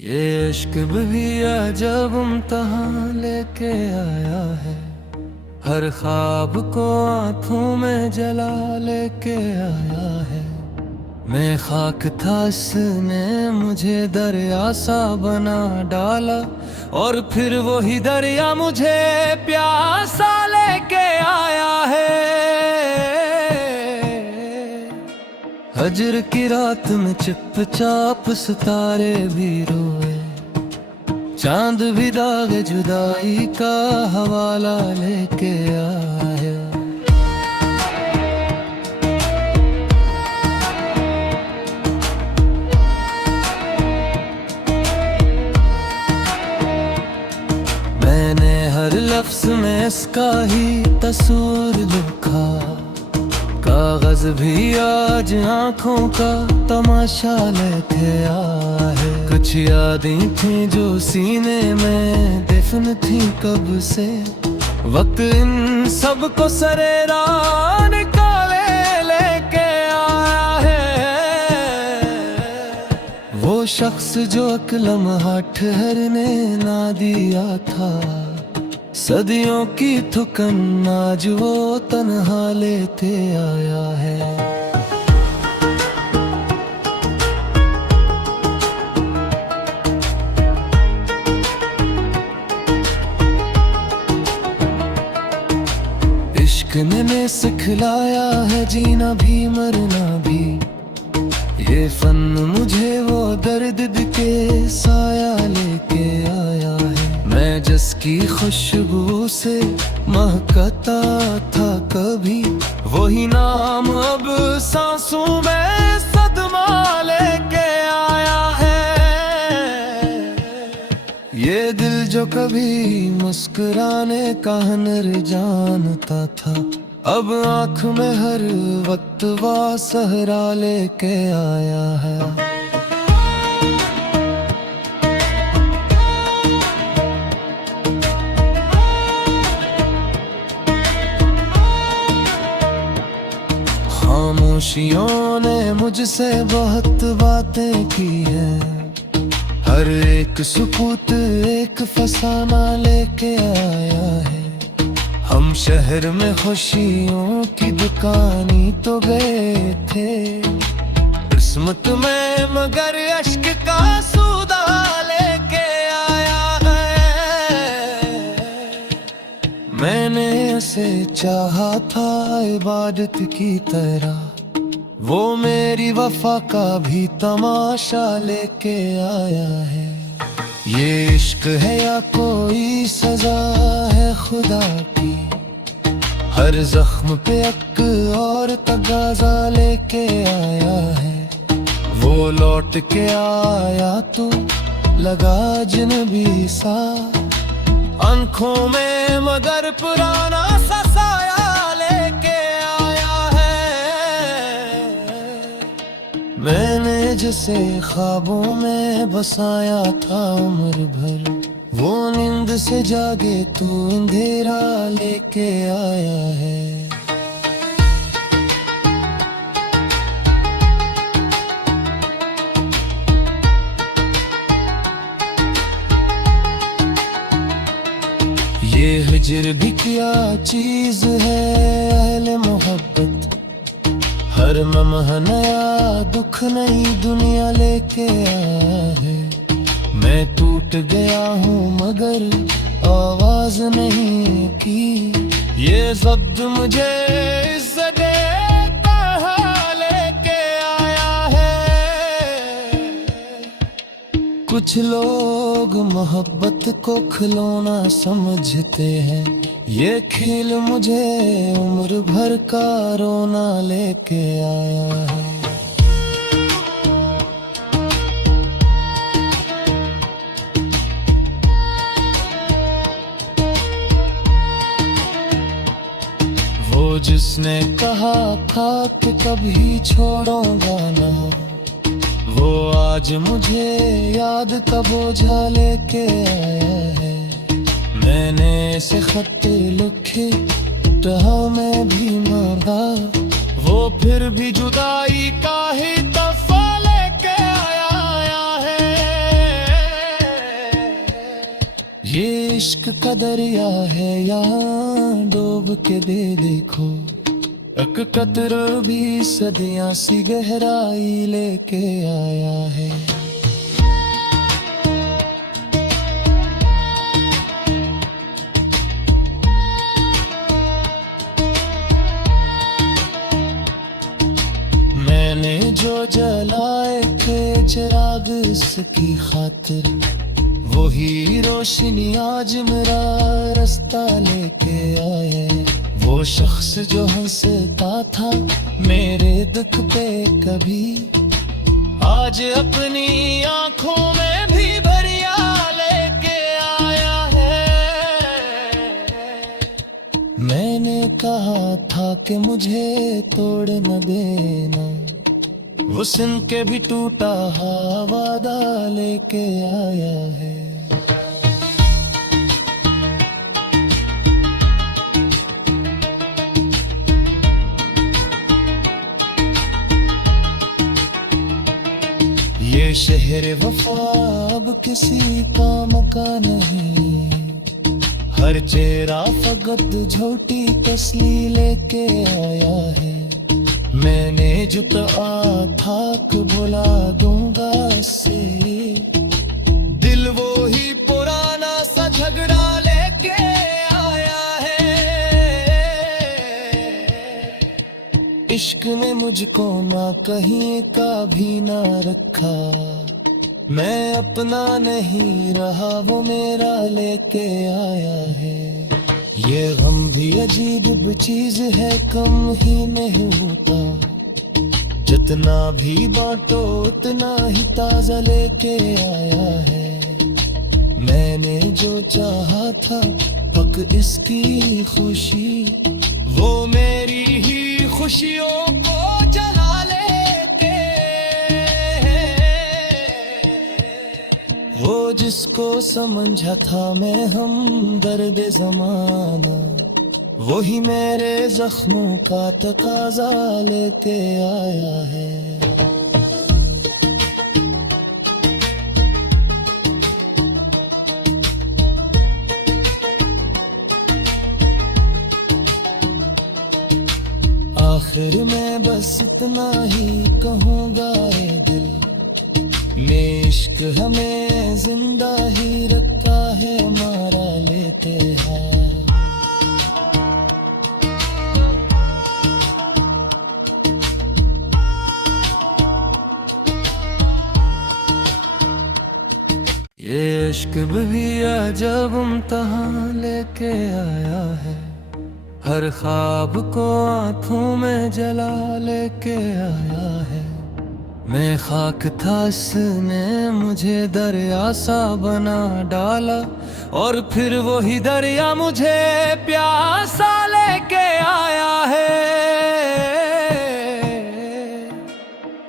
ये इश्क भी अजब इम्तहान लेके आया है। हर ख्वाब को आंखों में जला लेके आया है। मैं खाक था इसने मुझे दरिया सा बना डाला, और फिर वही दरिया मुझे प्यासा लेके आया है। हजर की रात में चुपचाप सितारे भी रोए, चांद भी दाग जुदाई का हवाला लेके आया। मैंने हर लफ्ज में इसका ही तस्वीर लिखा, कागज भी आज आंखों का तमाशा लेके आया है। कुछ यादें थी जो सीने में दफन थी कब से, वक्त इन सब को सरेरा निकाले लेके आया है। वो शख्स जो एक लम्हा ठहरने ना दिया था, सदियों की थुकन आज वो तन्हा लेते आया है। इश्क ने सिखलाया है जीना भी मरना भी, ये फन मुझे वो दर्द के साया लेके आया है। मैं जिसकी खुशबू से महकता था कभी, वही नाम अब सांसों में सदमा लेके आया है। ये दिल जो कभी मुस्कुराने का हुनर जानता था, अब आँख में हर वक्त वो सहरा लेके आया है। खामोशियों ने मुझसे बहुत बातें की हैं, हर एक सुकूत एक फसाना लेके आया है। हम शहर में खुशियों की दुकानी तो गए थे, किस्मत में मगर अश्क का सौदा लेके आया है। मैंने उसे चाहा था इबादत की तरह, वो मेरी वफा का भी तमाशा लेके आया है। ये इश्क है या कोई सजा है खुदा की, हर जख्म पे एक और तगाजा लेके आया है। वो लौट के आया तो लगा अजनबी सा, आंखों में मगर पुराना सा साया लेके आया है। मैंने जिसे ख्वाबों में बसाया था उम्र भर, वो नींद से जागे तू अंधेरा लेके आया है। ये हिजर भी क्या चीज है अहले मोहब्बत, हर लम्हा नया दुख नई दुनिया लेके आया है। मैं टूट गया हूँ मगर आवाज नहीं की, ये ज़ब्त मुझे इज़्ज़त कहाँ लेके आया है। कुछ लोग मोहब्बत को खिलौना समझते हैं, ये खेल मुझे उम्र भर का रोना लेके आया है। वो जिसने कहा था कि कभी छोड़ूंगा ना, वो आज मुझे याद का बोझा लेके आया है। मैंने ऐसे खत लिखे रहा मैं भी मरा, वो फिर भी जुदाई का ही तफा लेके आया है। इश्क का दरिया है, यहाँ डूब के दे देखो। एक कतरा भी सदियां सी गहराई लेके आया है। मैंने जो जलाए थे चिराग इसकी खातिर, वही रोशनी आज मेरा रास्ता लेके आए। वो शख्स जो हंसता था मेरे दुख पे कभी, आज अपनी आंखों में भी भरिया लेके आया है। मैंने कहा था कि मुझे तोड़ न देना, वो सुन के भी टूटा वादा लेके आया है। ये शहर वफा अब किसी काम का नहीं, हर चेहरा फकत झूठी तस्ली लेके आया है। मैंने जो कहा था कि भुला दूंगा इससे, दिल वो ही पुराना सा झगड़ा लेके आया है। इश्क ने मुझको ना कहीं का भी ना रखा, मैं अपना नहीं रहा वो मेरा लेके आया है। ये गम भी अजीब चीज है, कम ही नहीं होता, जितना भी बांटो उतना ही ताजा लेके आया है। मैंने जो चाहा था पक इसकी खुशी, वो मेरी ही खुशियों को जला लेके। वो जिसको समझा था मैं हम दर्द ज़माना, वही मेरे जख्मों का तकाजा लेके आया है। आखिर में बस इतना ही कहूँगा रे दिल, में इश्क हमें जिंदा ही रखता है, मारा लेते हैं। ये इश्क भी अजब इम्तिहान लेके आया है, हर ख्वाब को आंखों में जला लेके आया है। मैं खाक था इसने मुझे दरिया सा बना डाला, और फिर वही दरिया मुझे प्यासा लेके आया है।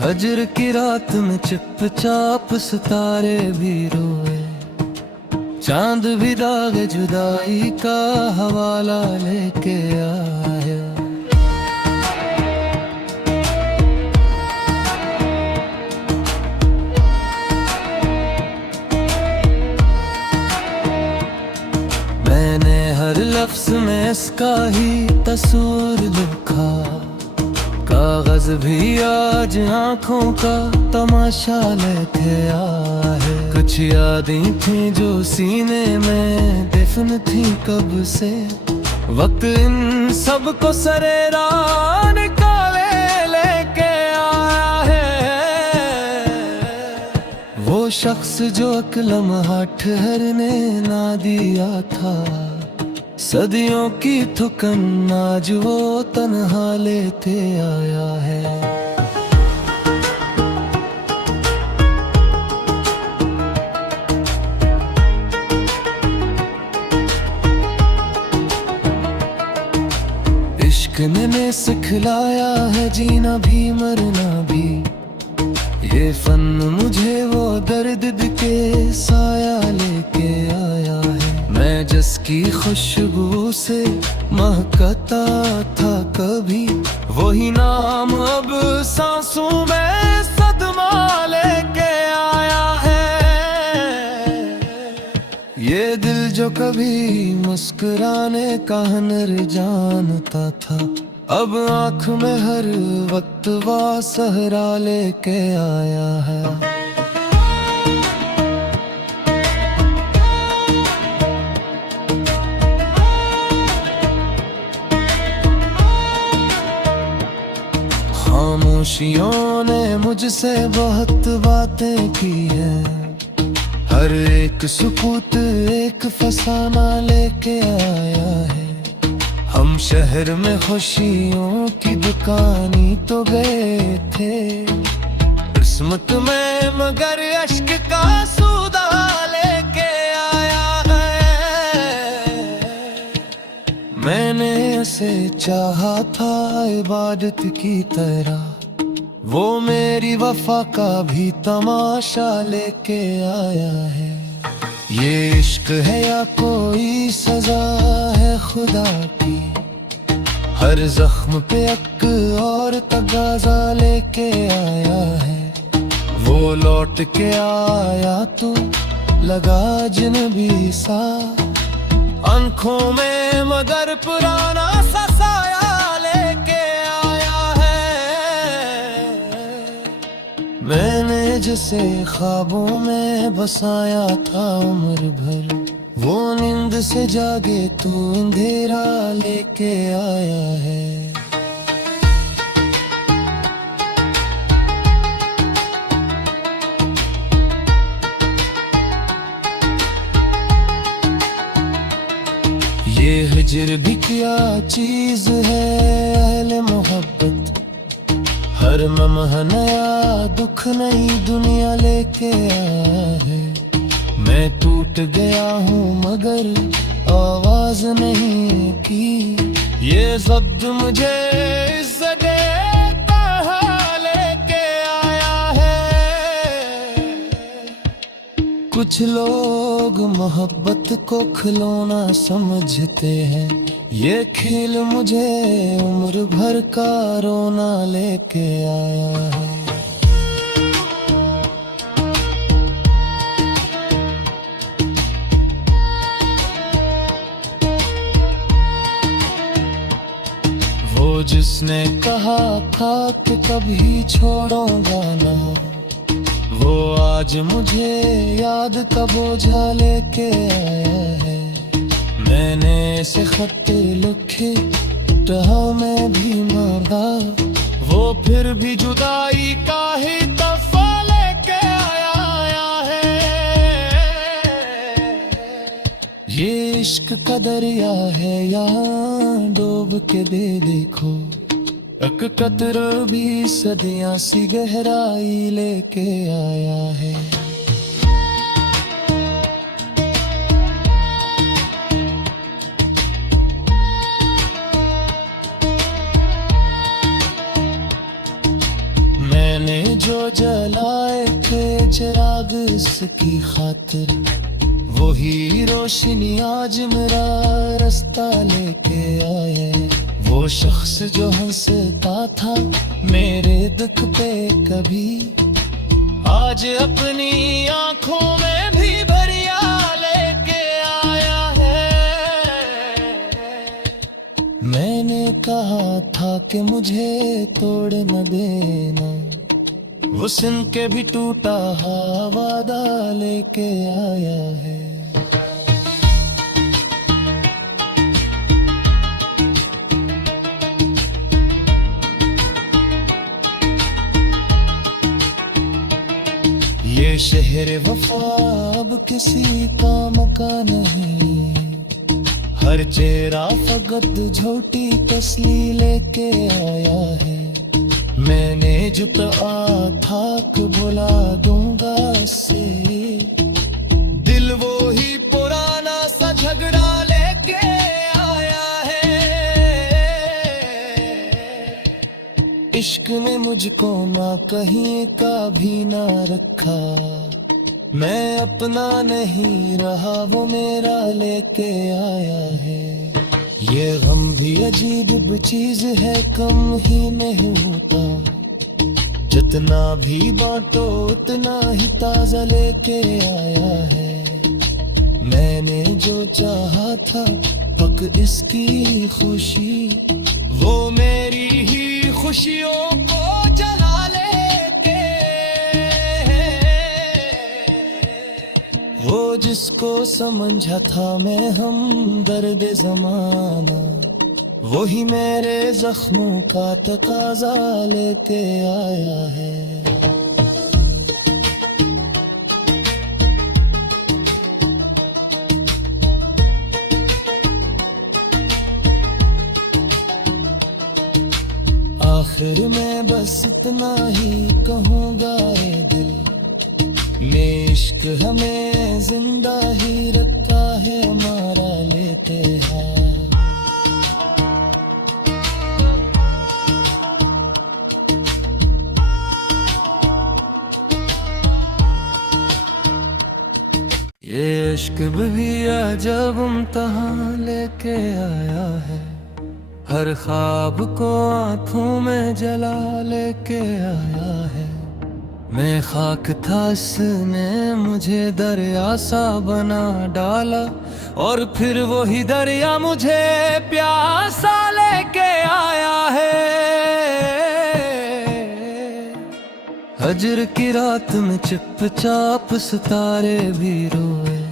हजर की रात में चुपचाप सितारे भी रोए, चांद भी दाग जुदाई का हवाला लेके आया। मैंने हर लफ्ज में इसका ही तस्वीर लिखा, कागज भी आज आंखों का तमाशा लेके आया है। कुछ यादें थी जो सीने में दफन थी कब से, वक्त इन सब को सरेरा निकाले लेके आया है। वो शख्स जो एक लम्हा ठहरने ना दिया था, सदियों की थुकन आज वो तन्हा लेते आया है। इश्क ने सिखलाया है जीना भी मरना भी, ये फन मुझे वो दर्द के साया लेके आया है। मैं जिसकी खुशबू से महकता था कभी, वही नाम अब सांसों में सदमा लेके आया है। ये दिल जो कभी मुस्कुराने का हुनर जानता था, अब आँख में हर वक्त वो सहरा लेके आया है। खामोशियों ने मुझसे बहुत बातें की हैं, हर एक सुकूत एक फसाना लेके आया है। हम शहर में खुशियों की दुकानी तो गए थे, किस्मत में मगर अश्क का सौदा लेके आया है। मैंने उसे चाहा था इबादत की तरह, वो मेरी वफा का भी तमाशा लेके आया है। ये इश्क है या कोई सजा है खुदा की, हर जख्म पे एक और तगाजा लेके आया है। वो लौट के आया तो लगा अजनबी सा, आंखों में मगर पुराना सा साया लेके आया है। मैंने जिसे ख्वाबों में बसाया था उम्र भर, वो नींद से जागे तो अंधेरा लेके आया है। ये हिजर भी क्या चीज है अहले मोहब्बत, हर लम्हा नया दुख नई दुनिया लेके आया है। मैं टूट गया हूँ मगर आवाज नहीं की, ये जब्त मुझे इस जगह कहाँ लेके आया है। कुछ लोग मोहब्बत को खिलौना समझते हैं, ये खेल मुझे उम्र भर का रोना लेके आया है। वो जिसने कहा था कि कभी छोड़ूंगा ना, वो आज मुझे याद का बोझा लेके आया है। मैंने से खत लिखे रहा मैं भी मरा, वो फिर भी जुदाई का ही तफा लेके आया है। ये इश्क का दरिया है यहाँ डूब के दे देखो, एक कतरा भी सदियां सी गहराई लेके आया है। मैंने जो जलाए थे चिराग इसकी खातिर, वही रोशनी आज मेरा रास्ता लेके आए। वो शख्स जो हंसता था मेरे दुख पे कभी, आज अपनी आंखों में भी भरिया लेके आया है। मैंने कहा था कि मुझे तोड़ न देना, वो सुन के भी टूटा वादा लेके आया है। ये शहर वफा अब किसी काम का नहीं, हर चेहरा फकत झूठी तस्ली लेके आया है। मैंने जो कहा था कि भुला दूंगा से, दिल वो ही पुराना सा झगड़ा लेके आया है। इश्क ने मुझको ना कहीं का भी ना रखा, मैं अपना नहीं रहा वो मेरा लेके आया है। ये गम भी अजीब चीज है, कम ही नहीं होता, जितना भी बांटो उतना ही ताजा लेके आया है। मैं चाहा था हक इसकी खुशी, वो मेरी ही खुशियों को जला लेते। वो जिसको समझा था मैं हम दर्द ज़माना, वही मेरे जख्मों का तकाजा लेते आया है। आखिर में बस इतना ही कहूँगा रे दिल, में इश्क हमें जिंदा ही रखता है, मारा लेते हैं। ये इश्क भी अजब इम्तिहान लेके आया है, हर ख्वाब को आंखों में जला लेके आया है। मैं खाक था इसने मुझे दरिया सा बना डाला, और फिर वही दरिया मुझे प्यासा लेके आया है। हजर की रात में चुपचाप सितारे भी रोए,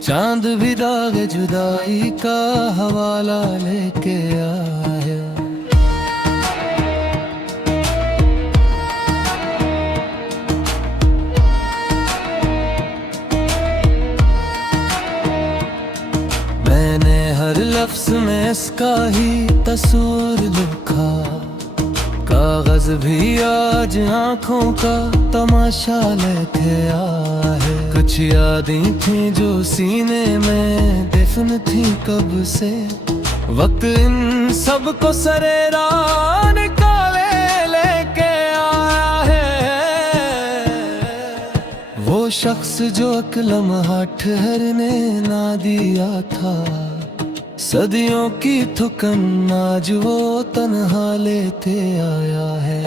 चांद भी दाग जुदाई का हवाला लेके आया। मैंने हर लफ्ज में इसका ही तस्वीर लिखा, कागज भी आज आंखों का तमाशा लेके आया है। कुछ यादें थी जो सीने में दफन थी कब से, वक्त इन सब को सरेरा निकाले लेके आया है। वो शख्स जो एक लम्हा ठहरने ना दिया था, सदियों की थुकन आज वो तन्हा लेते आया है।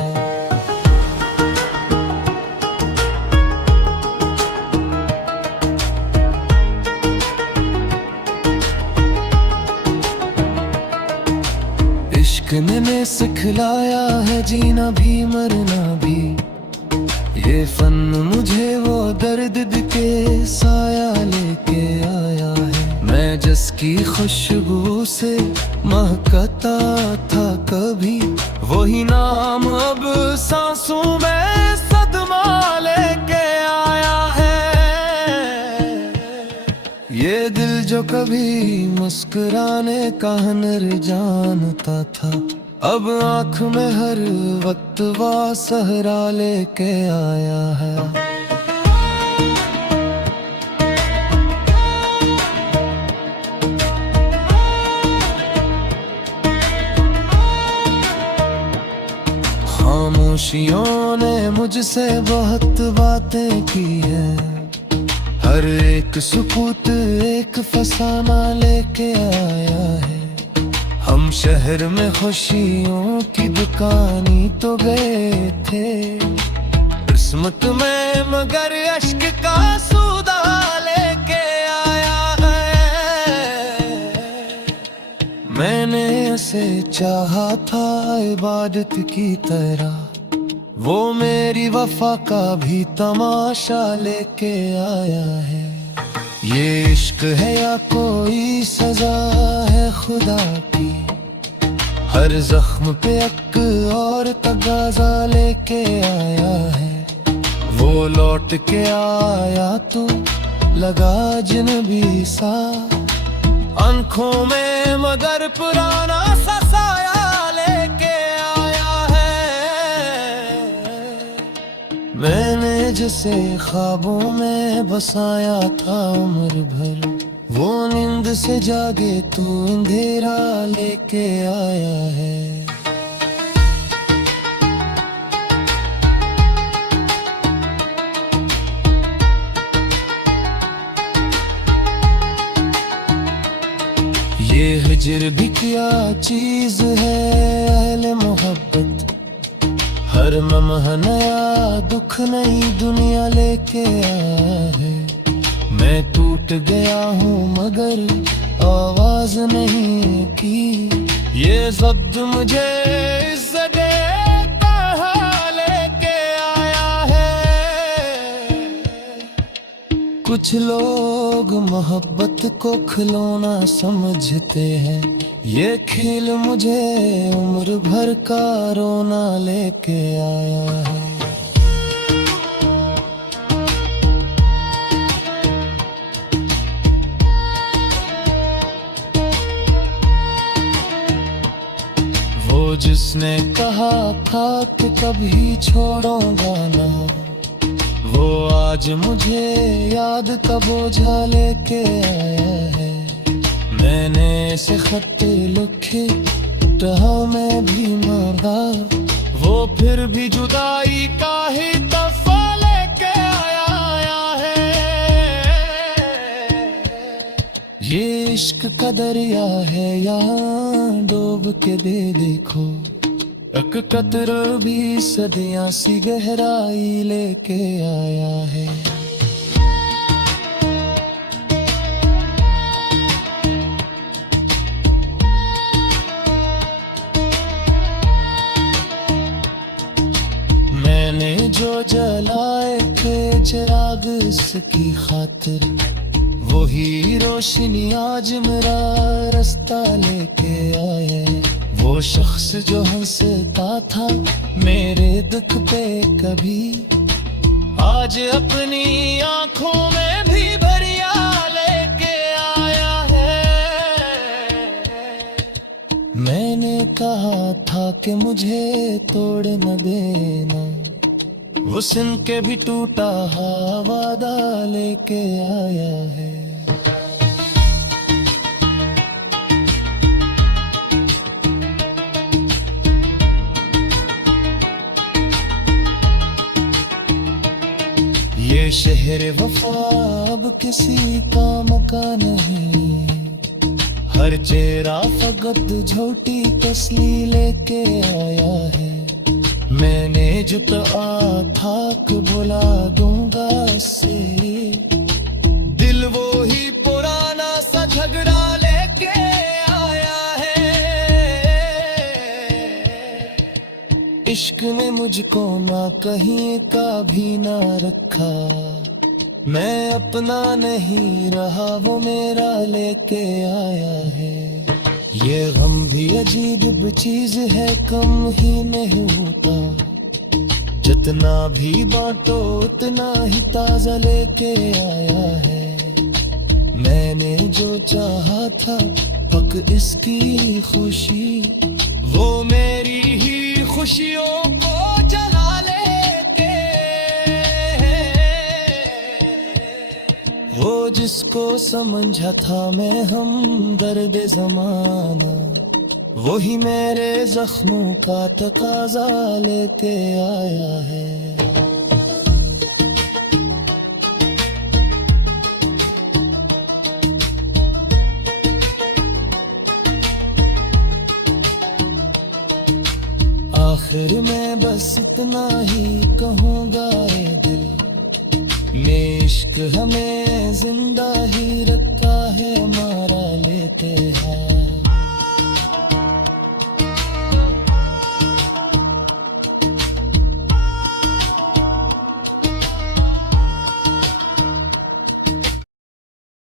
इश्क ने सिखलाया है जीना भी मरना भी, ये फन मुझे वो दर्द के साया लेके आया है। मैं जिसकी खुशबू से महकता था कभी, वही नाम अब सांसों में सदमा लेके आया है। ये दिल जो कभी मुस्कुराने का हुनर जानता था, अब आँख में हर वक्त वो सहरा लेके आया है। खामोशियों ने मुझसे बहुत बातें की हैं, हर एक सुकूत एक फसाना लेके आया है। हम शहर में खुशियों की दुकानी तो गए थे, किस्मत में मगर अश्क का सौदा लेके आया है। मैंने उसे चाहा था इबादत की तरह, वो मेरी वफा का भी तमाशा लेके आया है। ये इश्क है या कोई सजा है खुदा की, हर जख्म पे एक और तगाजा लेके आया है। वो लौट के आया तो लगा अजनबी सा, आंखों में मगर पुराना सा साया लेके आया है। मैंने जिसे ख्वाबों में बसाया था उम्र भर, वो नींद से जागे तू अंधेरा लेके आया है। ये हिजर भी क्या चीज है अहले मोहब्बत, हर लम्हा नया दुख नई दुनिया लेके आया है। मैं टूट मिट गया हूँ मगर आवाज नहीं की। ये ज़ब्त मुझे इस जगह कहाँ लेके आया है। कुछ लोग मोहब्बत को खिलौना समझते हैं, ये खेल मुझे उम्र भर का रोना लेके आया है। वो जिसने कहा था कि कभी छोड़ूंगा ना, वो आज मुझे याद का बोझा लेके आया है। मैंने ऐसे खत लिखे रहा मैं भी मरा, वो फिर भी जुदाई का ही तफा लेके आया है। ये इश्क का दरिया है, यहाँ डूब के दे देखो, एक कतरा भी सदियां सी गहराई लेके आया है। मैंने जो जलाए थे चिराग इसकी खातिर, वही रोशनी आज मेरा रास्ता लेके आए। वो शख्स जो हंसता था मेरे दुख पे कभी, आज अपनी आंखों में भी भरिया लेके आया है। मैंने कहा था कि मुझे तोड़ न देना, हुस्न के भी टूटा वादा लेके आया है। ये शहर वफा अब किसी काम का नहीं, हर चेहरा फकत झूठी तस्ली लेके आया है। मैंने जो कहा था कि भुला दूंगा से, दिल वो ही पुराना सा झगड़ा लेके आया है। इश्क ने मुझको ना कहीं का भी ना रखा, मैं अपना नहीं रहा वो मेरा लेके आया है। ये गम भी अजीब चीज है, कम ही नहीं होता, जितना भी बांटो उतना ही ताजा लेके आया है। मैंने जो चाहा था पक इसकी खुशी, वो मेरी ही खुशियों को जला लेके। वो जिसको समझा था मैं हम दर्द ज़माना, वही मेरे जख्मों का तकाजा लेके आया है। आखिर में बस इतना ही कहूँगा रे दिल, में इश्क हमें जिंदा ही रखता है, मारा लेते हैं।